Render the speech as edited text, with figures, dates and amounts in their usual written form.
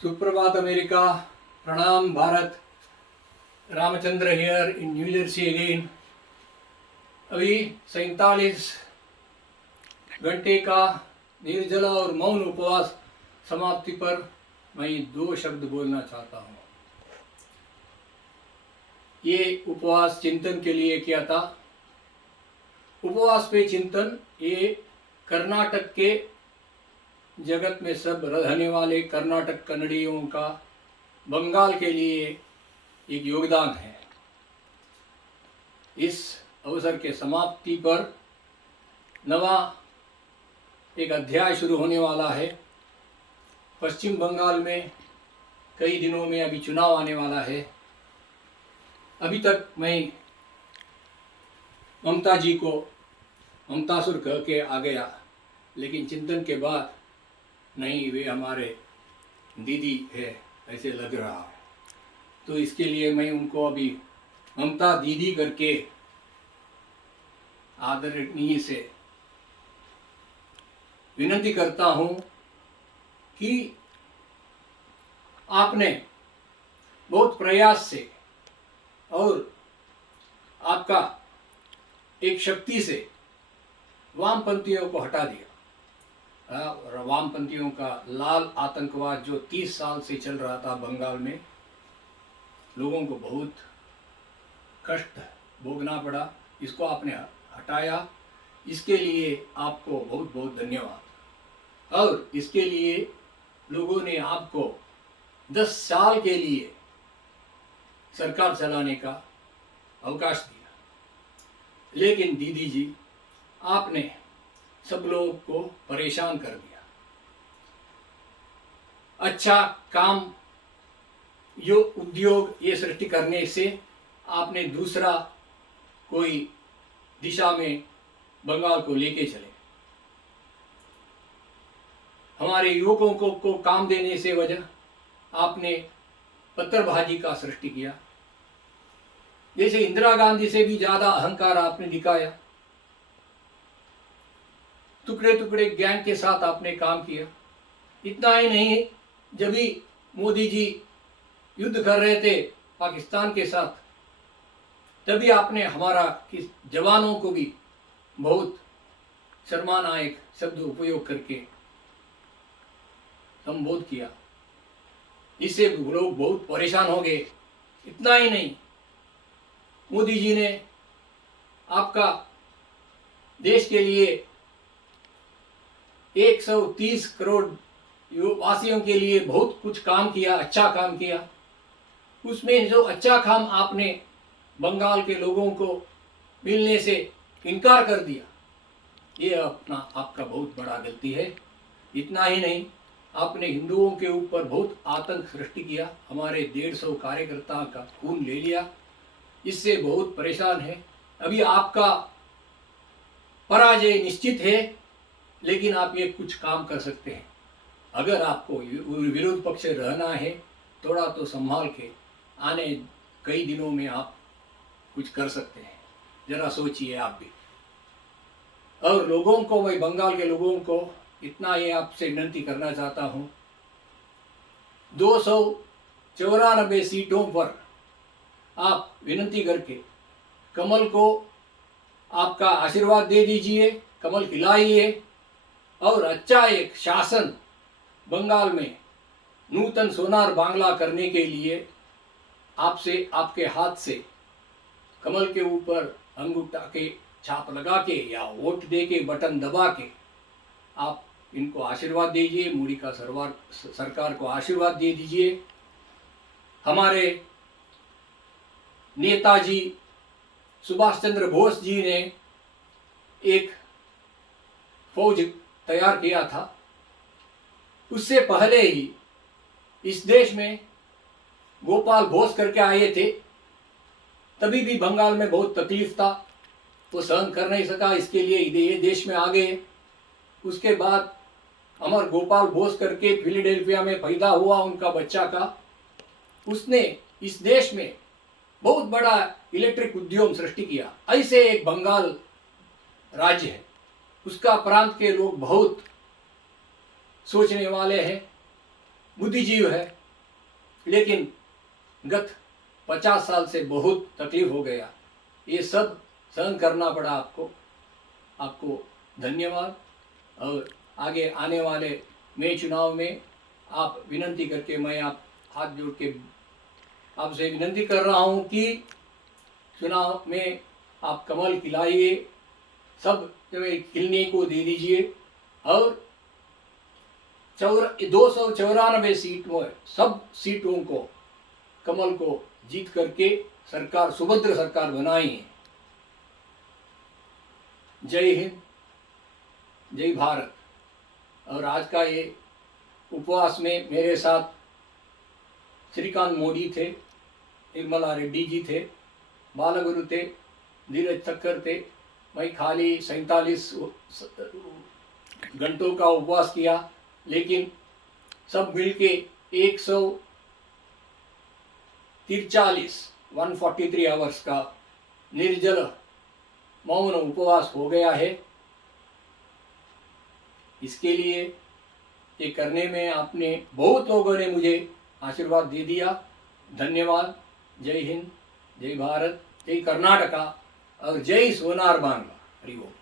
सुप्रभात अमेरिका, प्रणाम Bharat. Ramchandra here in new Jersey again. अभी 47 घंटे का निर्जला और मौन उपवास समाप्ति पर मैं 2 शब्द बोलना चाहता हूँ। ये उपवास चिंतन के लिए किया था। उपवास पे चिंतन ये कर्नाटक के जगत में सब रहने वाले कर्नाटक कन्नड़ियों का बंगाल के लिए एक योगदान है। इस अवसर के समाप्ति पर नवा एक अध्याय शुरू होने वाला है। पश्चिम बंगाल में कई दिनों में अभी चुनाव आने वाला है। अभी तक मैं ममता जी को ममतासुर कह के आ गया, लेकिन चिंतन के बाद नहीं, वे हमारे दीदी है ऐसे लग रहा है। तो इसके लिए मैं उनको अभी ममता दीदी करके आदरणीय से विनती करता हूँ कि आपने बहुत प्रयास से और आपका एक शक्ति से वामपंथियों को हटा दिया। और वामपंथियों का लाल आतंकवाद जो 30 साल से चल रहा था बंगाल में, लोगों को बहुत कष्ट भोगना पड़ा। इसको आपने हटाया, इसके लिए आपको बहुत बहुत धन्यवाद। और इसके लिए लोगों ने आपको 10 साल के लिए सरकार चलाने का अवकाश दिया, लेकिन दीदी जी आपने सब लोगों को परेशान कर दिया। अच्छा काम यो उद्योग ये सृष्टि करने से आपने दूसरा कोई दिशा में बंगाल को लेके चले। हमारे युवकों को काम देने से वजह आपने पत्थरबाजी का सृष्टि किया। जैसे इंदिरा गांधी से भी ज्यादा अहंकार आपने दिखाया। टुकड़े टुकड़े गैंग के साथ आपने काम किया। इतना ही नहीं, जब भी मोदी जी युद्ध कर रहे थे पाकिस्तान के साथ, तभी आपने हमारा जवानों को भी बहुत शर्मानायक शब्द उपयोग करके संबोध किया। इससे लोग बहुत परेशान हो गए। इतना ही नहीं, मोदी जी ने आपका देश के लिए 130 करोड़ वासियों के लिए बहुत कुछ काम किया, अच्छा काम किया। उसमें जो अच्छा काम आपने बंगाल के लोगों को मिलने से इनकार कर दिया, ये आपका बहुत बड़ा गलती है। इतना ही नहीं, आपने हिंदुओं के ऊपर बहुत आतंक सृष्टि किया। हमारे 150 कार्यकर्ताओं का खून ले लिया। इससे बहुत परेशान है। अभी आपका पराजय निश्चित है, लेकिन आप ये कुछ काम कर सकते हैं। अगर आपको विरोध पक्ष रहना है, थोड़ा तो संभाल के आने कई दिनों में आप कुछ कर सकते हैं। जरा सोचिए आप भी। और लोगों को, मैं बंगाल के लोगों को इतना ये आपसे विनती करना चाहता हूँ, 294 सीटों पर आप विनती करके कमल को आपका आशीर्वाद दे दीजिए, कमल खिलाइए और अच्छा एक शासन बंगाल में नूतन सोनार बांग्ला करने के लिए आपसे, आपके हाथ से कमल के ऊपर अंगूठा के छाप लगा के या वोट दे के बटन दबा के आप इनको आशीर्वाद दीजिए। मोदी का सरकार को आशीर्वाद दे दीजिए। हमारे नेताजी सुभाष चंद्र बोस जी ने एक फौज तैयार किया था। उससे पहले ही इस देश में गोपाल बोस करके आए थे। तभी भी बंगाल में बहुत तकलीफ था, वो सहन कर नहीं सका, इसके लिए ये देश में आ गए। उसके बाद अमर गोपाल बोस करके फिलाडेल्फिया में पैदा हुआ उनका बच्चा का, उसने इस देश में बहुत बड़ा इलेक्ट्रिक उद्योग सृष्टि किया। ऐसे एक बंगाल राज्य है, उसका प्रांत के लोग बहुत सोचने वाले हैं। बुद्धिजीव है, लेकिन गत 50 साल से बहुत तकलीफ हो गया। ये सब सहन करना पड़ा आपको। आपको धन्यवाद। और आगे आने वाले मई चुनाव में आप विनंती करके, मैं आप हाथ जोड़ के आपसे विनंती कर रहा हूँ कि चुनाव में आप कमल खिलाइए, सब जगह खिलने को दे दीजिए। और 294 सीट में सब सीटों को कमल को जीत करके सरकार, सुभद्र सरकार बनाई। जय हिंद, जय भारत। और आज का ये उपवास में मेरे साथ श्रीकांत मोदी थे, निर्मला रेड्डी जी थे, बालगुरु थे, धीरज ठक्कर थे। मैं खाली 47 घंटों का उपवास किया, लेकिन सब मिलके 143 आवर्स का निर्जल मौन उपवास हो गया है। इसके लिए ये करने में आपने, बहुत लोगों ने मुझे आशीर्वाद दे दिया। धन्यवाद। जय हिंद, जय भारत, जय कर्नाटका और जय सोनार बांग्ला। हरि ओम।